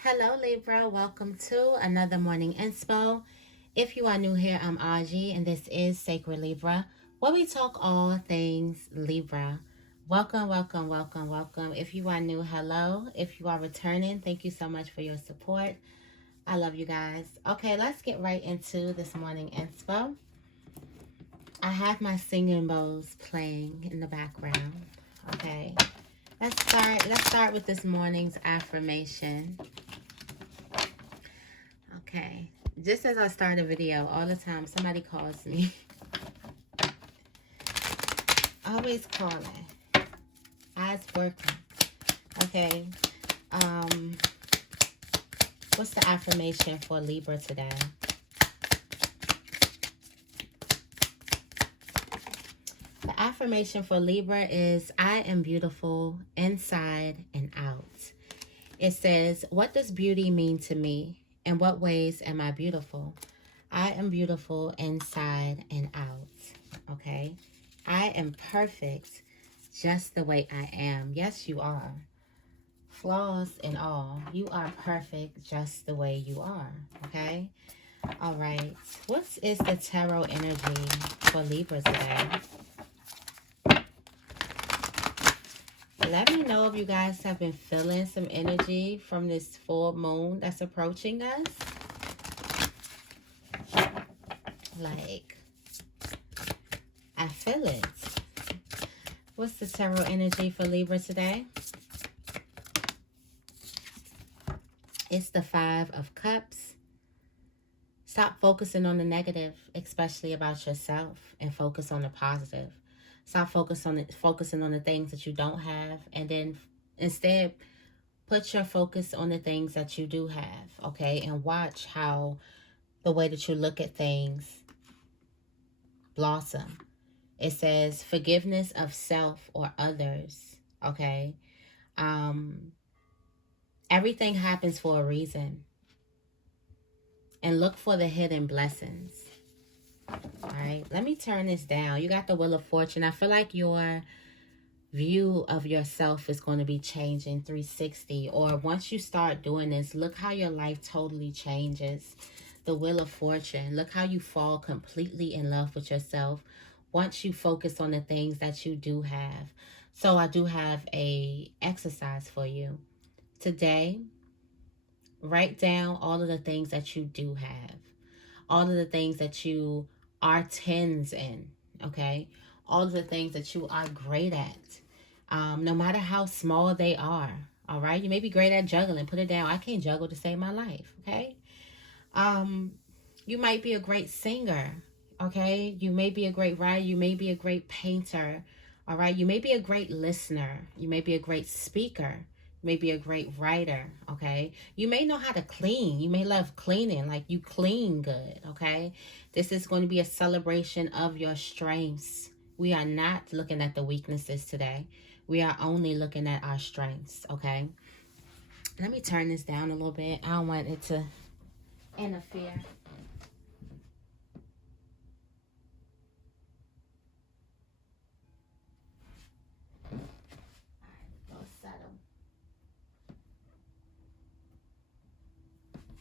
Hello Libra, welcome to another morning inspo. If you are new here, I'm Auji and this is Sacred Libra, where we talk all things Libra. Welcome, welcome, welcome, welcome. If you are new, hello. If you are returning, thank you so much for your support. I love you guys. Okay, let's get right into this morning inspo. I have my singing bowls playing in the background. Okay. Let's start with this morning's affirmation. Okay, just as I start a video, all the time somebody calls me. Always calling. Eyes working. Okay. What's the affirmation for Libra today? The affirmation for Libra is, I am beautiful inside and out. It says, what does beauty mean to me? In what ways am I beautiful? I am beautiful inside and out. Okay? I am perfect just the way I am. Yes, you are. Flaws and all. You are perfect just the way you are. Okay? All right. What is the tarot energy for Libra today? Let me know if you guys have been feeling some energy from this full moon that's approaching us. Like, I feel it. What's the tarot energy for Libra today? It's the Five of Cups. Stop focusing on the negative, especially about yourself, and focus on the positive. Stop focusing on the things that you don't have, and then instead put your focus on the things that you do have, okay? And watch how the way that you look at things blossom. It says forgiveness of self or others, okay? Everything happens for a reason. And look for the hidden blessings. All right, let me turn this down. You got the Wheel of Fortune. I feel like your view of yourself is going to be changing 360. Or once you start doing this, look how your life totally changes. The Wheel of Fortune. Look how you fall completely in love with yourself once you focus on the things that you do have. So I do have a exercise for you. Today, write down all of the things that you do have. All of the things that you are tens in, okay? All of the things that you are great at, no matter how small they are, all right? You may be great at juggling. Put it down. I can't juggle to save my life, okay? You might be a great singer, okay? You may be a great writer. You may be a great painter, all right? You may be a great listener. You may be a great speaker. You may be a great writer, okay? You may know how to clean. You may love cleaning, like you clean good, okay? This is going to be a celebration of your strengths. We are not looking at the weaknesses today. We are only looking at our strengths, okay? Let me turn this down a little bit. I don't want it to interfere.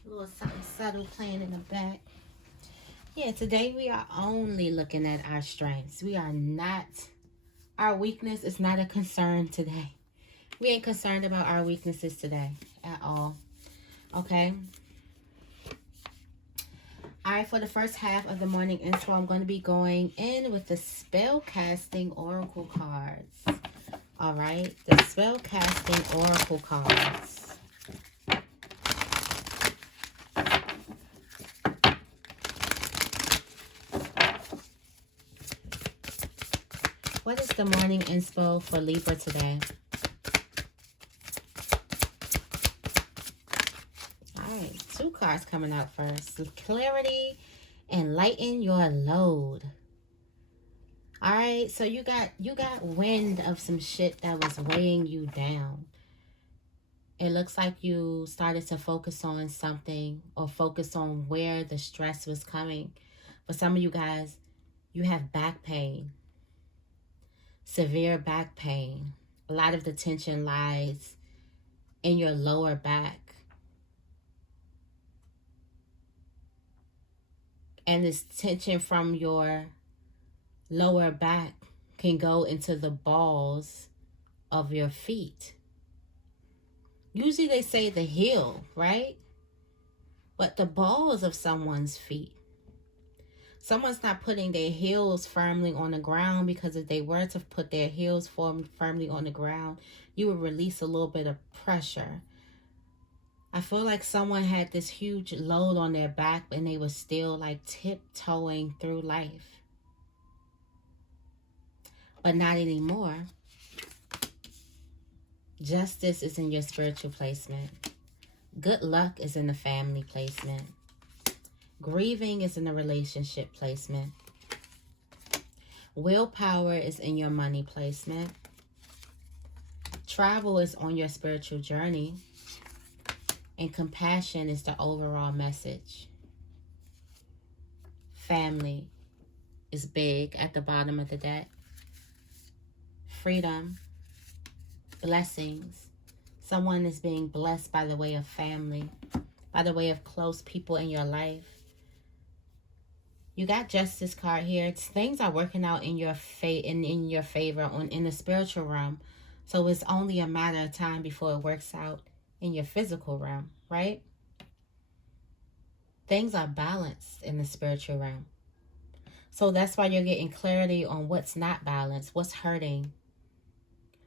A little something subtle playing in the back. Yeah, today we are only looking at our strengths. We are not, our weakness is not a concern today. We ain't concerned about our weaknesses today at all. Okay? All right, for the first half of the morning intro, I'm going to be going in with the spell casting oracle cards. All right, the spell casting oracle cards. What is the morning inspo for Libra today? All right, two cards coming out first. Clarity and lighten your load. All right, so you got wind of some shit that was weighing you down. It looks like you started to focus on something or focus on where the stress was coming. For some of you guys, you have back pain. Severe back pain. A lot of the tension lies in your lower back. And this tension from your lower back can go into the balls of your feet. Usually they say the heel, right? But the balls of someone's feet. Someone's not putting their heels firmly on the ground, because if they were to put their heels firmly on the ground, you would release a little bit of pressure. I feel like someone had this huge load on their back and they were still like tiptoeing through life. But not anymore. Justice is in your spiritual placement. Good luck is in the family placement. Grieving is in the relationship placement. Willpower is in your money placement. Travel is on your spiritual journey. And compassion is the overall message. Family is big at the bottom of the deck. Freedom, blessings. Someone is being blessed by the way of family, by the way of close people in your life. You got Justice card here. Things are working out in your in your favor in the spiritual realm. So it's only a matter of time before it works out in your physical realm, right? Things are balanced in the spiritual realm. So that's why you're getting clarity on what's not balanced, what's hurting.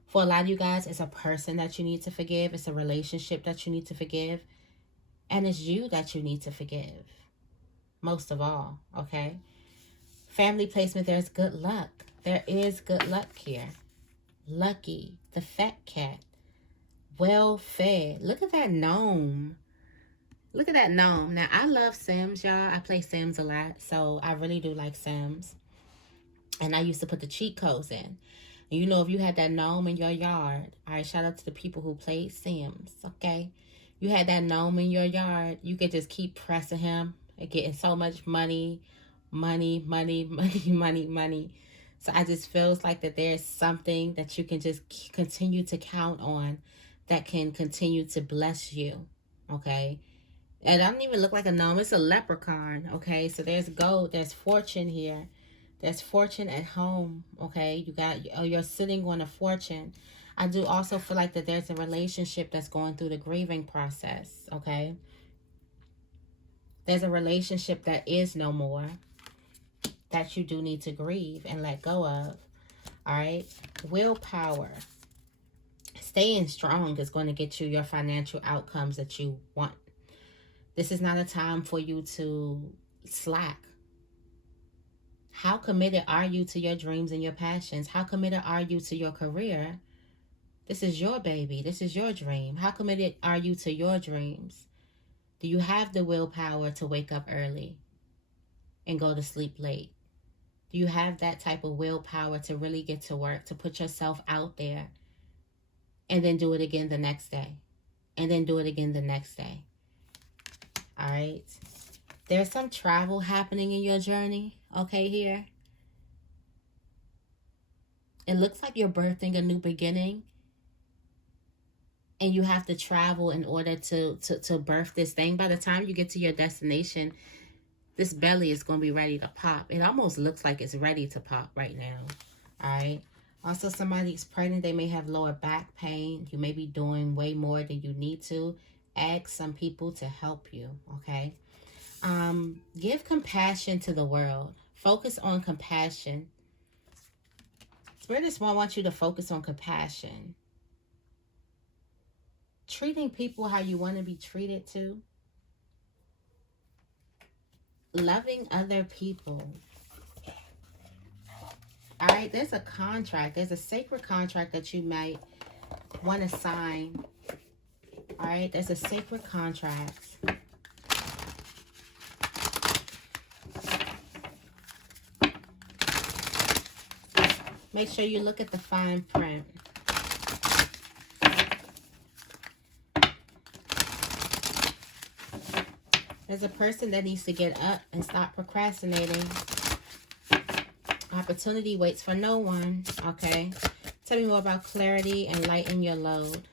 For a lot of you guys, it's a person that you need to forgive. It's a relationship that you need to forgive. And it's you that you need to forgive. Most of all, okay? Family placement, there's good luck. There is good luck here. Lucky, the fat cat. Well fed. Look at that gnome. Look at that gnome. Now, I love Sims, y'all. I play Sims a lot, so I really do like Sims. And I used to put the cheat codes in. And you know, if you had that gnome in your yard, all right, shout out to the people who played Sims, okay? You had that gnome in your yard, you could just keep pressing him and getting so much money. So I just feels like that there's something that you can just continue to count on that can continue to bless you, okay? And I don't even look like a gnome. It's a leprechaun, okay? So there's gold. There's fortune here. There's fortune at home, okay? You're sitting on a fortune. I do also feel like that there's a relationship that's going through the grieving process, okay? There's a relationship that is no more that you do need to grieve and let go of, all right? Willpower. Staying strong is going to get you your financial outcomes that you want. This is not a time for you to slack. How committed are you to your dreams and your passions? How committed are you to your career? This is your baby. This is your dream. How committed are you to your dreams? Do you have the willpower to wake up early and go to sleep late? Do you have that type of willpower to really get to work, to put yourself out there and then do it again the next day? And then do it again the next day. All right. There's some travel happening in your journey, okay, here. It looks like you're birthing a new beginning. And you have to travel in order to birth this thing. By the time you get to your destination, this belly is going to be ready to pop. It almost looks like it's ready to pop right now. All right. Also, somebody's pregnant. They may have lower back pain. You may be doing way more than you need to. Ask some people to help you, okay? Give compassion to the world. Focus on compassion. Spirit just wants you to focus on compassion. Treating people how you want to be treated too. Loving other people. All right, there's a contract. There's a sacred contract that you might want to sign. All right, there's a sacred contract. Make sure you look at the fine print. There's a person that needs to get up and stop procrastinating. Opportunity waits for no one. Okay. Tell me more about clarity and lighten your load.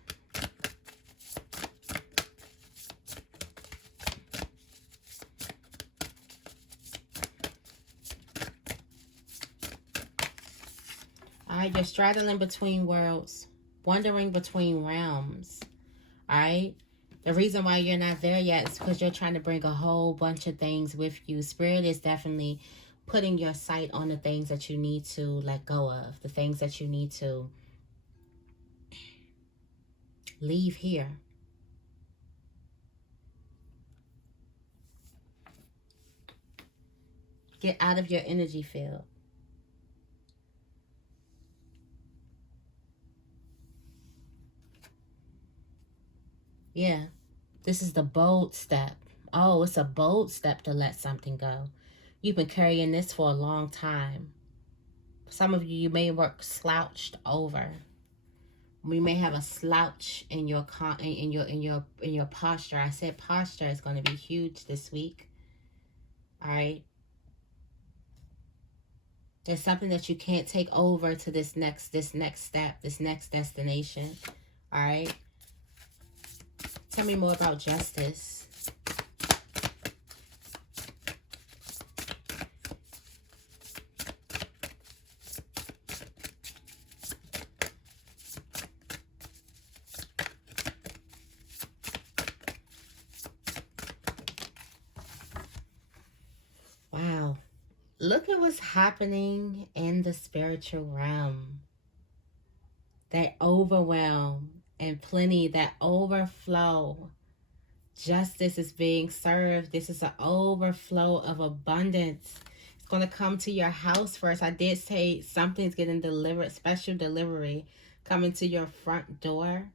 right? You're straddling between worlds, wandering between realms. All right? The reason why you're not there yet is because you're trying to bring a whole bunch of things with you. Spirit is definitely putting your sight on the things that you need to let go of, the things that you need to leave here. Get out of your energy field. Yeah, this is the bold step. Oh, it's a bold step to let something go. You've been carrying this for a long time. Some of you may work slouched over. We may have a slouch in your in your posture. I said posture is going to be huge this week. All right. There's something that you can't take over to this next step, this next destination. All right. Tell me more about justice. Wow. Look at what's happening in the spiritual realm. That overwhelm and plenty, that overflow. Justice is being served. This is an overflow of abundance. It's going to come to your house first. I did say something's getting delivered, special delivery coming to your front door.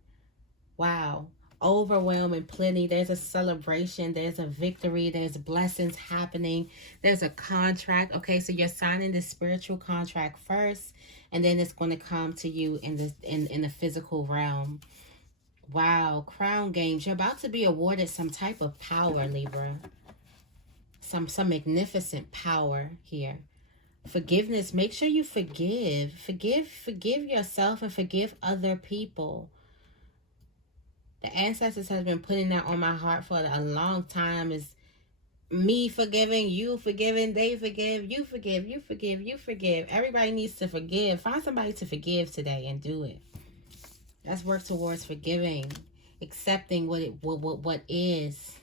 Wow. Overwhelm and plenty. There's a celebration. There's a victory. There's blessings happening. There's a contract. Okay, so you're signing the spiritual contract first, and then it's going to come to you in the physical realm. Wow, crown games. You're about to be awarded some type of power, Libra. Some magnificent power here. Forgiveness. Make sure you forgive. Forgive yourself and forgive other people. The ancestors have been putting that on my heart for a long time. Is me forgiving, you forgiving, they forgive, you forgive, you forgive, you forgive. Everybody needs to forgive. Find somebody to forgive today and do it. Let's work towards forgiving, accepting what is,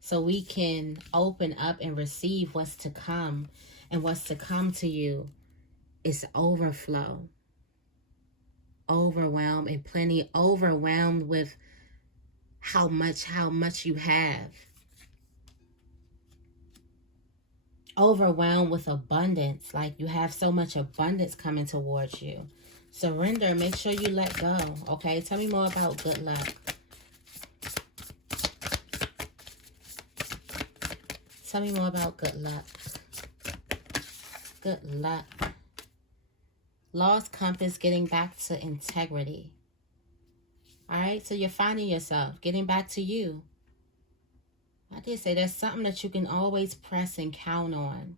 so we can open up and receive what's to come. And what's to come to you is overflow. Overwhelmed and plenty, overwhelmed with how much you have. Overwhelmed with abundance, like you have so much abundance coming towards you. Surrender, make sure you let go. Okay, tell me more about good luck. Tell me more about good luck. Good luck. Lost compass, getting back to integrity. All right, so you're finding yourself, getting back to you. I did say there's something that you can always press and count on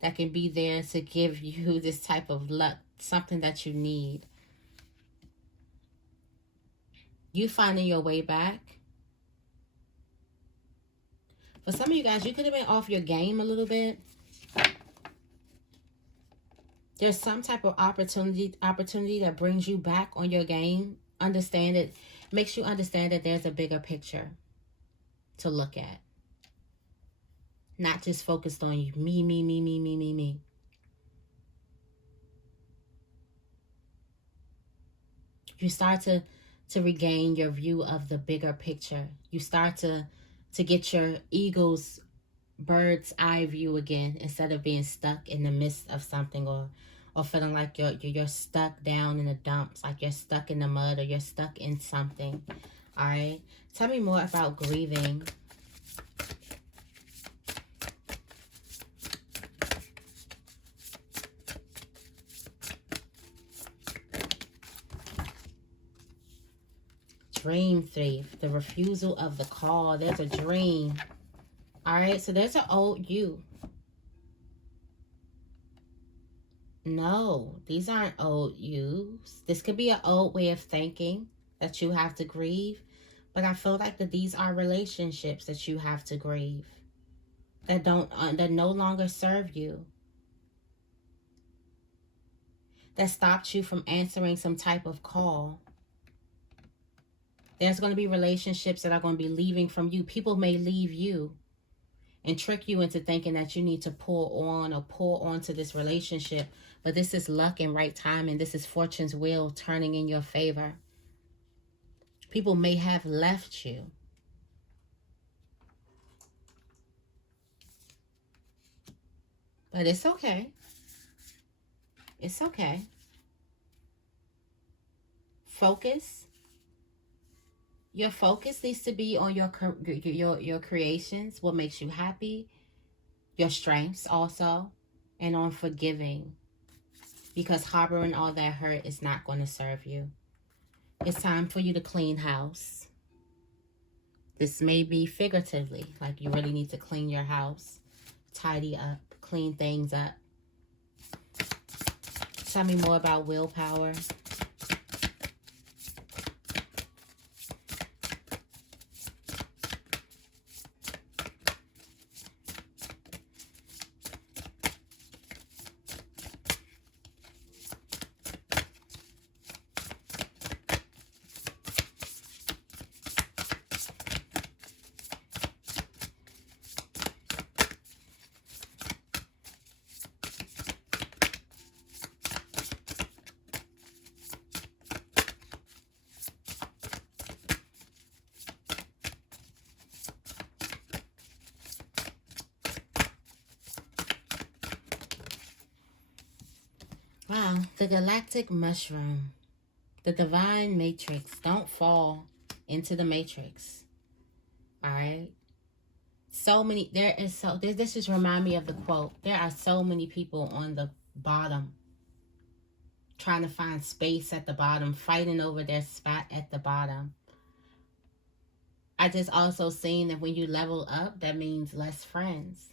that can be there to give you this type of luck, something that you need. You finding your way back. For some of you guys, you could have been off your game a little bit. There's some type of opportunity that brings you back on your game. Understand it. Makes you understand that there's a bigger picture to look at. Not just focused on you. Me. You start to regain your view of the bigger picture. You start to get your eagle's bird's eye view again, instead of being stuck in the midst of something, or feeling like you're stuck down in the dumps, like you're stuck in the mud, or you're stuck in something. All right, tell me more about grieving. Dream thief, the refusal of the call. There's a dream. All right, so there's an old you. No, these aren't old yous. This could be an old way of thinking that you have to grieve. But I feel like that these are relationships that you have to grieve, that no longer serve you. that stopped you from answering some type of call. There's going to be relationships that are going to be leaving from you. People may leave you and trick you into thinking that you need to pull on or pull onto this relationship. But this is luck and right timing. This is fortune's wheel turning in your favor. People may have left you. But it's okay. It's okay. Focus. Your focus needs to be on your creations, what makes you happy, your strengths also, and on forgiving. Because harboring all that hurt is not going to serve you. It's time for you to clean house. This may be figuratively, like you really need to clean your house, tidy up, clean things up. Tell me more about willpower. Wow, the galactic mushroom, the divine matrix. Don't fall into the matrix. All right. So many, this just remind me of the quote. There are so many people on the bottom trying to find space at the bottom, fighting over their spot at the bottom. I just also seen that when you level up, that means less friends.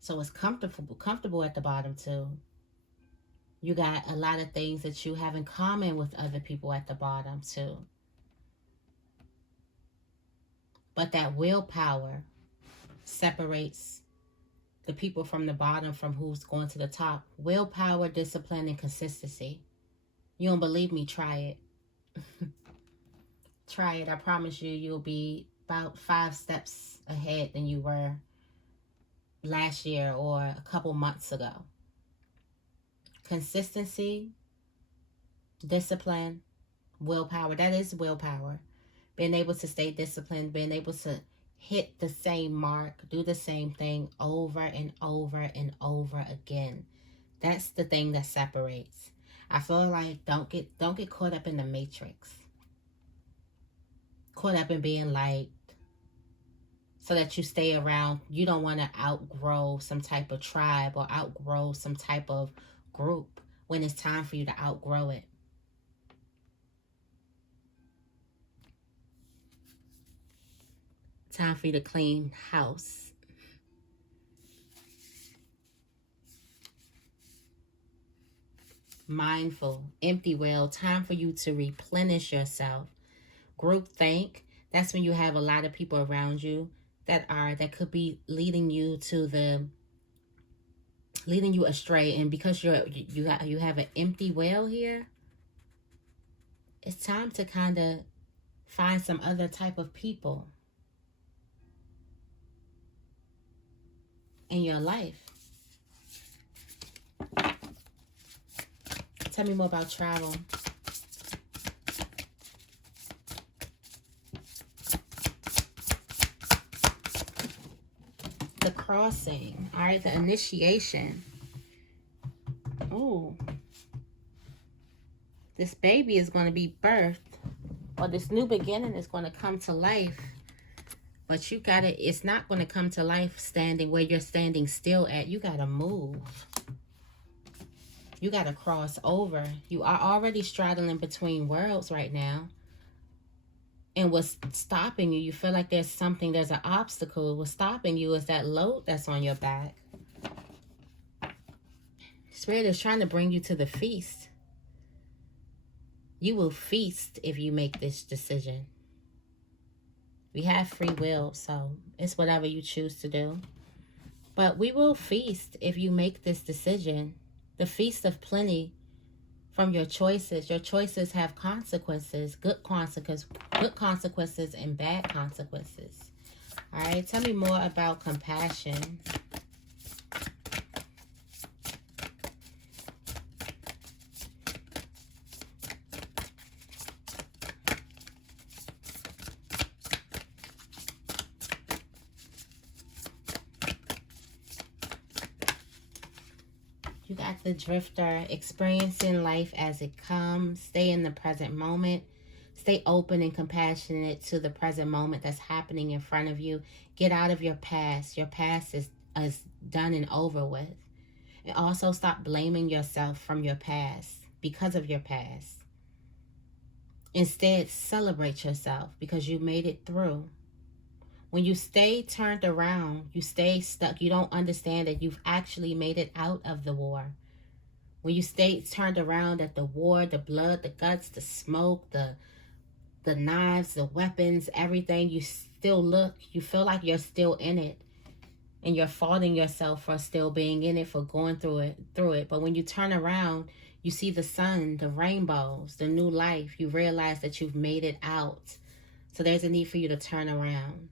So it's comfortable at the bottom too. You got a lot of things that you have in common with other people at the bottom too. But that willpower separates the people from the bottom from who's going to the top. Willpower, discipline, and consistency. You don't believe me? Try it. Try it. I promise you, you'll be about 5 steps ahead than you were last year or a couple months ago. Consistency, discipline, willpower. That is willpower. Being able to stay disciplined, being able to hit the same mark, do the same thing over and over and over again. That's the thing that separates. I feel like don't get caught up in the matrix. Caught up in being liked so that you stay around. You don't want to outgrow some type of tribe or outgrow some type of group when it's time for you to outgrow it. Time for you to clean house. Mindful, empty well. Time for you to replenish yourself. Groupthink. That's when you have a lot of people around you that could be leading you astray. And because you have an empty well here, it's time to kind of find some other type of people in your life. Tell me more about travel. The crossing, all right, the initiation. Oh, this baby is going to be birthed, or this new beginning is going to come to life. But you gotta, it's not going to come to life standing where you're standing still at. You gotta move. You gotta cross over. You are already straddling between worlds right now. And what's stopping you, you feel like there's an obstacle. What's stopping you is that load that's on your back. Spirit is trying to bring you to the feast. You will feast if you make this decision. We have free will, so it's whatever you choose to do. But we will feast if you make this decision The feast of plenty from your choices. Your choices have consequences, good consequences and bad consequences. All right, tell me more about compassion. You got the drifter, experiencing life as it comes. Stay in the present moment. Stay open and compassionate to the present moment that's happening in front of you. Get out of your past. Your past is done and over with. And also stop blaming yourself from your past because of your past. Instead, celebrate yourself because you made it through. When you stay turned around, you stay stuck. You don't understand that you've actually made it out of the war. When you stay turned around at the war, the blood, the guts, the smoke, the knives, the weapons, everything, you still look, you feel like you're still in it. And you're faulting yourself for still being in it, for going through it. But when you turn around, you see the sun, the rainbows, the new life. You realize that you've made it out. So there's a need for you to turn around.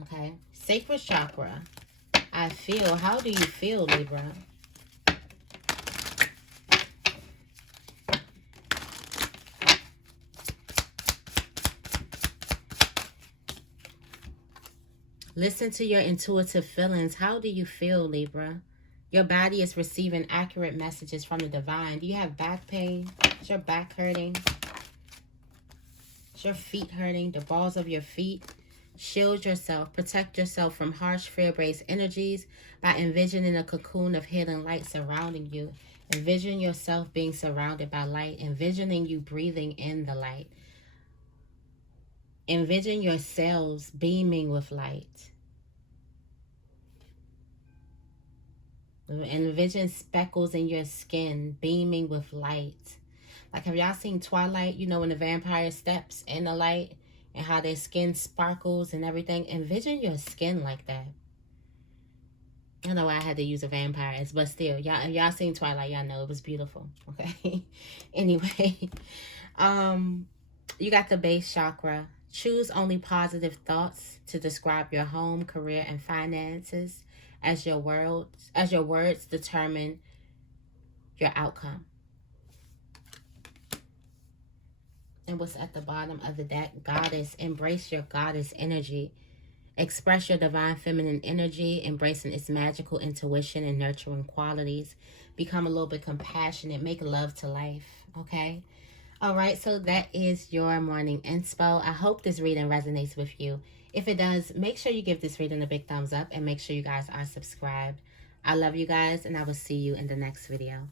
Okay. Sacred chakra. I feel. How do you feel, Libra? Listen to your intuitive feelings. How do you feel, Libra? Your body is receiving accurate messages from the divine. Do you have back pain? Is your back hurting? Is your feet hurting? The balls of your feet? Shield yourself. Protect yourself from harsh, fear-based energies by envisioning a cocoon of hidden light surrounding you. Envision yourself being surrounded by light. Envisioning you breathing in the light. Envision your cells beaming with light. Envision speckles in your skin beaming with light. Like, have y'all seen Twilight? You know, when the vampire steps in the light and how their skin sparkles and everything. Envision your skin like that. I don't know why I had to use a vampire, but still, y'all seen Twilight, y'all know it was beautiful. Okay. Anyway, you got the base chakra. Choose only positive thoughts to describe your home, career, and finances as your words determine your outcome. And what's at the bottom of the deck? Goddess. Embrace your goddess energy. Express your divine feminine energy, embracing its magical intuition and nurturing qualities. Become a little bit compassionate. Make love to life. Okay? All right, so that is your morning inspo. I hope this reading resonates with you. If it does, make sure you give this reading a big thumbs up and make sure you guys are subscribed. I love you guys, and I will see you in the next video.